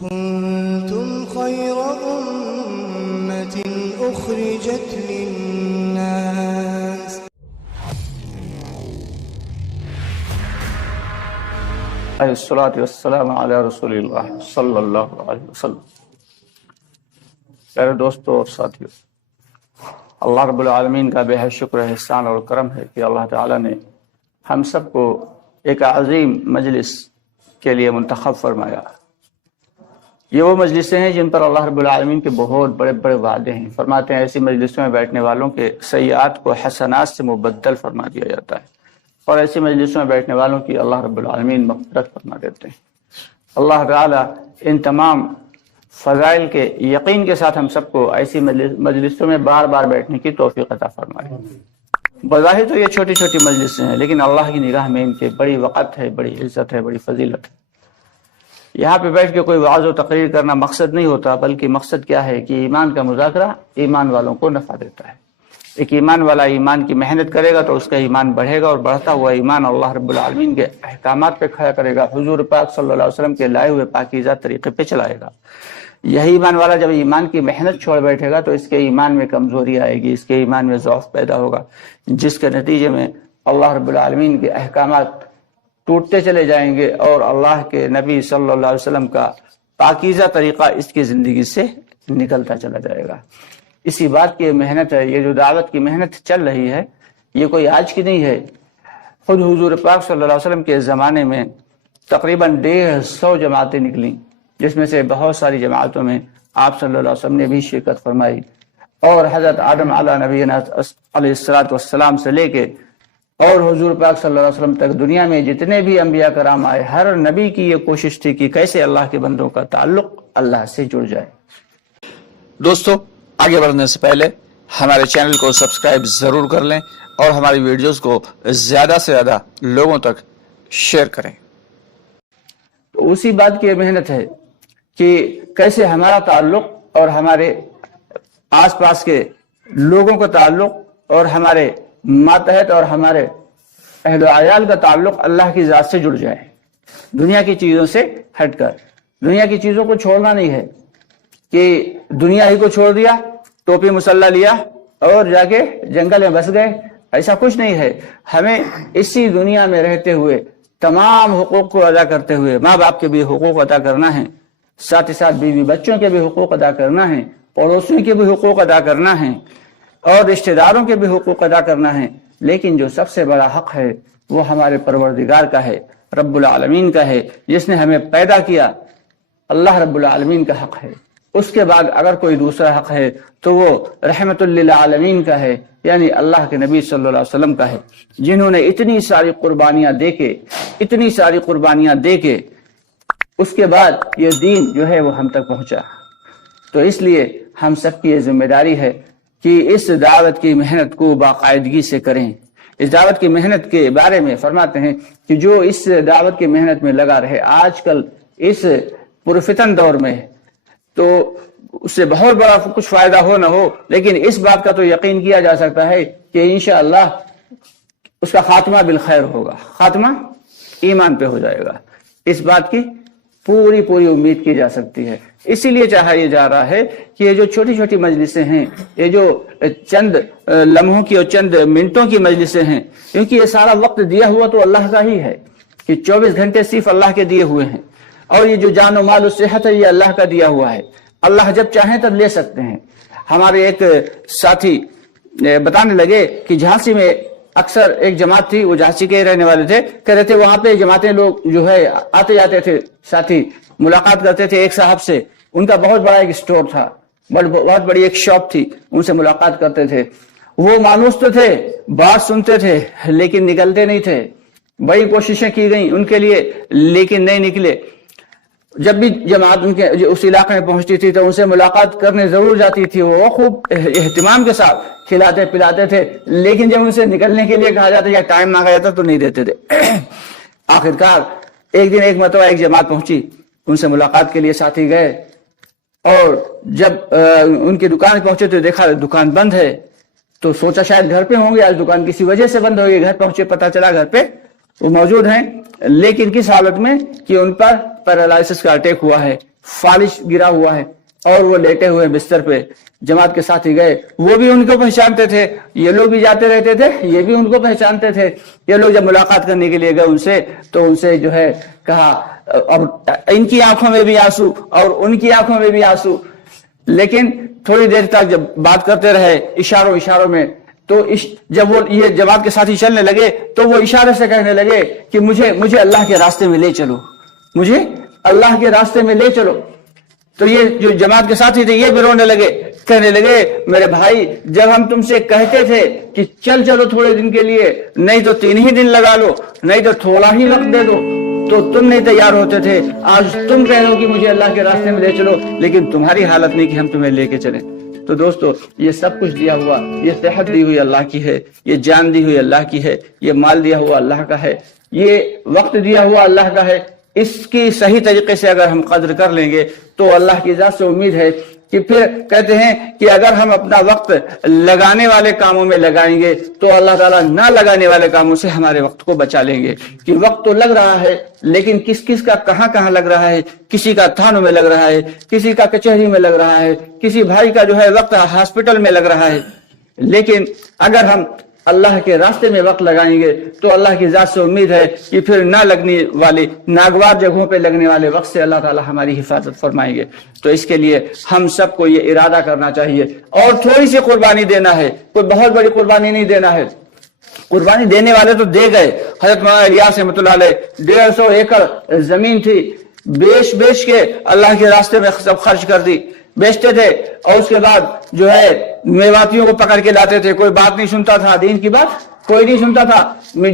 كنتم خير أمة أخرجت للناس الصلاة والسلام علی رسول اللہ صلی اللہ علیہ وسلم۔ پیارے دوستو اور ساتھیو، اللہ رب العالمین کا بے حد شکر احسان اور کرم ہے کہ اللہ تعالیٰ نے ہم سب کو ایک عظیم مجلس کے لیے منتخب فرمایا۔ یہ وہ مجلسیں ہیں جن پر اللہ رب العالمین کے بہت بڑے بڑے وعدے ہیں۔ فرماتے ہیں ایسی مجلسوں میں بیٹھنے والوں کے سیئات کو حسنات سے مبدل فرما دیا جاتا ہے، اور ایسی مجلسوں میں بیٹھنے والوں کی اللہ رب العالمین مغفرت فرما دیتے ہیں۔ اللہ تعالیٰ ان تمام فضائل کے یقین کے ساتھ ہم سب کو ایسی مجلسوں میں بار بار بیٹھنے کی توفیق عطا فرمائے۔ بظاہر تو یہ چھوٹی چھوٹی مجلسیں ہیں، لیکن اللہ کی نگاہ میں ان کے بڑی وقت ہے، بڑی عزت ہے، بڑی فضیلت ہے۔ یہاں پہ بیٹھ کے کوئی وعظ و تقریر کرنا مقصد نہیں ہوتا، بلکہ مقصد کیا ہے کہ ایمان کا مذاکرہ ایمان والوں کو نفع دیتا ہے۔ ایک ایمان والا ایمان کی محنت کرے گا تو اس کا ایمان بڑھے گا، اور بڑھتا ہوا ایمان اللہ رب العالمین کے احکامات پہ کھڑا کرے گا، حضور پاک صلی اللہ علیہ وسلم کے لائے ہوئے پاکیزہ طریقے پہ چلائے گا۔ یہی ایمان والا جب ایمان کی محنت چھوڑ بیٹھے گا تو اس کے ایمان میں کمزوری آئے گی، اس کے ایمان میں ضعف پیدا ہوگا، جس کے نتیجے میں اللہ رب العالمین کے احکامات ٹوٹتے چلے جائیں گے، اور اللہ کے نبی صلی اللہ علیہ وسلم کا پاکیزہ طریقہ اس کی زندگی سے نکلتا چلا جائے گا۔ اسی بات کی محنت ہے، یہ جو دعوت کی محنت چل رہی ہے یہ کوئی آج کی نہیں ہے۔ خود حضور پاک صلی اللہ علیہ وسلم کے زمانے میں تقریباً 150 جماعتیں نکلیں، جس میں سے بہت ساری جماعتوں میں آپ صلی اللہ علیہ وسلم نے بھی شرکت فرمائی، اور حضرت آدم علیہ نبینا علیہ السلام سے لے کے اور حضور پاک صلی اللہ علیہ وسلم تک دنیا میں جتنے بھی انبیاء کرام آئے، ہر نبی کی یہ کوشش تھی کہ کیسے اللہ کے بندوں کا تعلق اللہ سے جڑ جائے۔ دوستو، آگے بڑھنے سے پہلے ہمارے چینل کو سبسکرائب ضرور کر لیں، اور ہماری ویڈیوز کو زیادہ سے زیادہ لوگوں تک شیئر کریں۔ تو اسی بات کی محنت ہے کہ کیسے ہمارا تعلق اور ہمارے آس پاس کے لوگوں کا تعلق اور ہمارے ماتحت اور ہمارے اہل و عیال کا تعلق اللہ کی ذات سے جڑ جائے، دنیا کی چیزوں سے ہٹ کر۔ دنیا کی چیزوں کو چھوڑنا نہیں ہے کہ دنیا ہی کو چھوڑ دیا، ٹوپی مسلح لیا اور جا کے جنگل میں بس گئے، ایسا کچھ نہیں ہے۔ ہمیں اسی دنیا میں رہتے ہوئے تمام حقوق کو ادا کرتے ہوئے ماں باپ کے بھی حقوق ادا کرنا ہے، ساتھ ہی ساتھ بیوی بچوں کے بھی حقوق ادا کرنا ہے، پڑوسیوں کے بھی حقوق ادا کرنا ہے، اور رشتہ داروں کے بھی حقوق ادا کرنا ہے۔ لیکن جو سب سے بڑا حق ہے وہ ہمارے پروردگار کا ہے، رب العالمین کا ہے، جس نے ہمیں پیدا کیا، اللہ رب العالمین کا حق ہے۔ اس کے بعد اگر کوئی دوسرا حق ہے تو وہ رحمت للعالمین کا ہے، یعنی اللہ کے نبی صلی اللہ علیہ وسلم کا ہے، جنہوں نے اتنی ساری قربانیاں دے کے اس کے بعد یہ دین جو ہے وہ ہم تک پہنچا۔ تو اس لیے ہم سب کی یہ ذمہ داری ہے کہ اس دعوت کی محنت کو باقاعدگی سے کریں۔ اس دعوت کی محنت کے بارے میں فرماتے ہیں کہ جو اس دعوت کی محنت میں لگا رہے، آج کل اس پرفتن دور میں، تو اس سے بہت بڑا کچھ فائدہ ہو نہ ہو، لیکن اس بات کا تو یقین کیا جا سکتا ہے کہ انشاءاللہ اس کا خاتمہ بالخیر ہوگا، خاتمہ ایمان پہ ہو جائے گا۔ اس بات کی پوری امید کی جا سکتی ہے۔ اسی لیے چاہا یہ جا رہا ہے کہ یہ جو چھوٹی چھوٹی مجلسیں ہیں، یہ جو چند لمحوں کی اور چند منٹوں کی مجلسیں ہیں، کیونکہ یہ سارا وقت دیا ہوا تو اللہ کا ہی ہے، کہ 24 گھنٹے صرف اللہ کے دیے ہوئے ہیں، اور یہ جو جان و مال و صحت ہے یہ اللہ کا دیا ہوا ہے، اللہ جب چاہیں تب لے سکتے ہیں۔ ہمارے ایک ساتھی بتانے لگے کہ جھانسی میں اکثر ایک جماعت تھی، وہ جھانسی کے رہنے والے تھے، کہہ رہے تھے وہاں پہ جماعتیں لوگ جو ہے آتے جاتے تھے، ساتھی ملاقات کرتے تھے ایک صاحب سے، ان کا بہت بڑا ایک سٹور تھا، بہت بڑی ایک شاپ تھی، ان سے ملاقات کرتے تھے۔ وہ مانوس تو تھے، بات سنتے تھے لیکن نکلتے نہیں تھے، بڑی کوششیں کی گئیں ان کے لیے لیکن نہیں نکلے۔ جب بھی جماعت ان کے اس علاقے میں پہنچتی تھی تو ان سے ملاقات کرنے ضرور جاتی تھی، وہ خوب اہتمام کے ساتھ کھلاتے پلاتے تھے، لیکن جب ان سے نکلنے کے لیے کہا جاتا یا ٹائم مانگا جاتا تو نہیں دیتے تھے۔ آخرکار ایک دن ایک مرتبہ ایک جماعت پہنچی، ان سے ملاقات کے لیے ساتھی گئے، اور جب ان کی دکان پہنچے تو دیکھا دکان بند ہے، تو سوچا شاید گھر پہ ہوں گے، آج دکان کسی وجہ سے بند ہوگی۔ گھر پہنچے، پتہ چلا گھر پہ وہ موجود ہیں، لیکن کس حالت میں کہ ان پر پیرالائسس کا اٹیک ہوا ہے، فالش گرا ہوا ہے اور وہ لیٹے ہوئے بستر پہ، جماعت کے ساتھی گئے، وہ بھی ان کو پہچانتے تھے، یہ لوگ بھی جاتے رہتے تھے، یہ بھی ان کو پہچانتے تھے۔ یہ لوگ جب ملاقات کرنے کے لیے گئے ان سے، تو ان سے جو ہے کہا، اور ان کی آنکھوں میں بھی آنسو اور ان کی آنکھوں میں بھی آنسو، لیکن تھوڑی دیر تک جب بات کرتے رہے اشاروں میں، تو جب وہ یہ جماعت کے ساتھی چلنے لگے تو وہ اشارے سے کہنے لگے کہ مجھے اللہ کے راستے میں لے چلو، مجھے اللہ کے راستے میں لے چلو۔ تو یہ جو جماعت کے ساتھی تھے یہ بھی رونے لگے، کہنے لگے میرے بھائی، جب ہم تم سے کہتے تھے کہ چلو تھوڑے دن کے لیے، نہیں تو 3 ہی دن لگا لو، نہیں تو تھوڑا ہی وقت دے دو، تو تم نہیں تیار ہوتے تھے۔ آج تم کہہ رہے ہو کہ مجھے اللہ کے راستے میں لے چلو، لیکن تمہاری حالت نہیں کہ ہم تمہیں لے کے چلیں۔ تو دوستو، یہ سب کچھ دیا ہوا، یہ صحت دی ہوئی اللہ کی ہے، یہ جان دی ہوئی اللہ کی ہے، یہ مال دیا ہوا اللہ کا ہے، یہ وقت دیا ہوا اللہ کا ہے۔ اس کی صحیح طریقے سے اگر ہم قدر کر لیں گے تو اللہ کی ذات سے امید ہے کہ پھر کہتے ہیں کہ اگر ہم اپنا وقت لگانے والے کاموں میں لگائیں گے تو اللہ تعالیٰ نہ لگانے والے کاموں سے ہمارے وقت کو بچا لیں گے۔ کہ وقت تو لگ رہا ہے، لیکن کس کا کہاں لگ رہا ہے، کسی کا تھانوں میں لگ رہا ہے، کسی کا کچہری میں لگ رہا ہے، کسی بھائی کا جو ہے وقت ہاسپٹل میں لگ رہا ہے۔ لیکن اگر ہم اللہ کے راستے میں وقت لگائیں گے تو اللہ کی ذات سے امید ہے کہ پھر نہ لگنے والے ناگوار جگہوں پہ لگنے والے وقت سے اللہ تعالیٰ ہماری حفاظت فرمائیں گے۔ تو اس کے لیے ہم سب کو یہ ارادہ کرنا چاہیے، اور تھوڑی سی قربانی دینا ہے، کوئی بہت بڑی قربانی نہیں دینا ہے۔ قربانی دینے والے تو دے گئے، حضرت مولانا الیاس رحمۃ اللہ علیہ 150 ایکڑ زمین تھی، بیچ کے اللہ کے راستے میں سب خرچ کر دی، بیچتے تھے، اور اس کے بعد جو ہے میواتیوں کو پکڑ کے لاتے تھے۔ کوئی بات نہیں سنتا تھا، دین کی بات کوئی نہیں سنتا تھا۔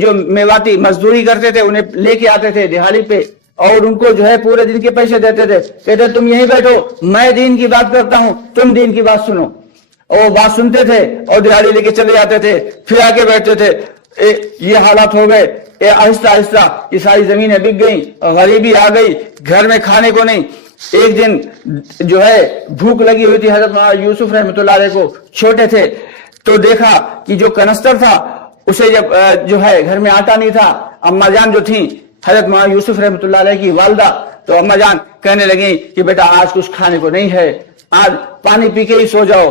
جو میواتی مزدوری کرتے تھے انہیں لے کے آتے تھے دہاڑی پہ، اور ان کو جو ہے پورے دن کے پیسے دیتے تھے، کہتے تم یہیں بیٹھو، میں دین کی بات کرتا ہوں، تم دین کی بات سنو۔ اور وہ بات سنتے تھے اور دہاڑی لے کے چلے جاتے تھے، پھر آ کے بیٹھتے تھے۔ یہ حالات ہو گئے، آہستہ یہ ساری زمینیں بک گئیں، غریبی آ گئی، گھر میں کھانے کو نہیں۔ ایک دن جو ہے بھوک لگی ہوئی تھی حضرت مولانا یوسف رحمۃ اللہ علیہ کو، چھوٹے تھے، تو دیکھا کہ جو کنستر تھا اسے جب جو ہے گھر میں آٹا نہیں تھا، اما جان جو تھیں حضرت مولانا یوسف رحمۃ اللہ علیہ کی والدہ، تو اما جان کہنے لگیں کہ بیٹا آج کچھ کھانے کو نہیں ہے، آج پانی پی کے ہی سو جاؤ۔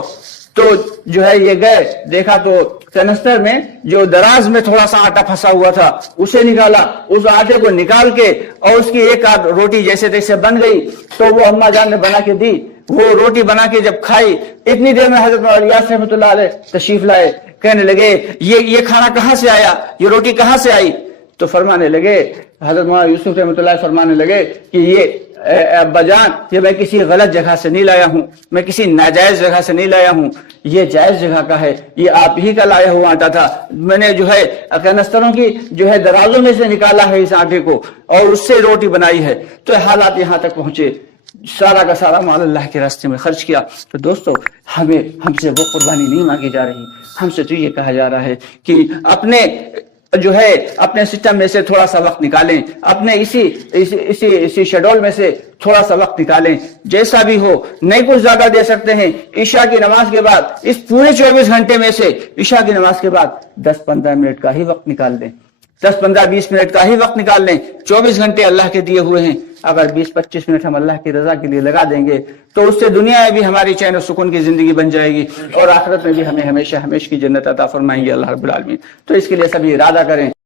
تو جو ہے یہ گئے، دیکھا تو کنستر میں جو دراز میں تھوڑا سا آٹا پھنسا ہوا تھا اسے نکالا، اس آٹے کو نکال کے اور اس کی ایک آدھ روٹی جیسے تیسے بن گئی، تو وہ اما جان نے بنا کے دی۔ وہ روٹی بنا کے جب کھائی، اتنی دیر میں حضرت مولانا الیاس رحمۃ اللہ علیہ تشریف لائے، کہنے لگے یہ کھانا کہاں سے آیا، یہ روٹی کہاں سے آئی؟ تو فرمانے لگے، حضرت مولانا یوسف رحمۃ اللہ فرمانے لگے کہ یہ ابا جان، یہ میں کسی غلط جگہ سے نہیں لایا ہوں، میں کسی ناجائز جگہ سے نہیں لایا ہوں، یہ جائز جگہ کا ہے، یہ آپ ہی کا لایا ہوا آٹا تھا، میں نے جو ہے کنستروں کی جو ہے درازوں میں سے نکالا ہے اس آٹے کو اور اس سے روٹی بنائی ہے۔ تو حالات یہاں تک پہنچے، سارا کا سارا مال اللہ کے راستے میں خرچ کیا۔ تو دوستو، ہم سے وہ قربانی نہیں مانگی جا رہی، ہم سے تو یہ کہا جا رہا ہے کہ اپنے سسٹم میں سے تھوڑا سا وقت نکالیں، اپنے اسی شیڈول میں سے تھوڑا سا وقت نکالیں، جیسا بھی ہو، نہیں کچھ زیادہ دے سکتے ہیں، عشاء کی نماز کے بعد اس پورے 24 گھنٹے میں سے عشاء کی نماز کے بعد 10-15 منٹ کا ہی وقت نکال دیں، 10-15-20 منٹ کا ہی وقت نکال لیں۔ 24 گھنٹے اللہ کے دیے ہوئے ہیں، اگر 20-25 منٹ ہم اللہ کی رضا کے لیے لگا دیں گے تو اس سے دنیا میں بھی ہماری چین و سکون کی زندگی بن جائے گی، اور آخرت میں بھی ہمیں ہمیشہ کی جنت عطا فرمائیں گے اللہ رب العالمین۔ تو اس کے لیے سبھی ارادہ کریں۔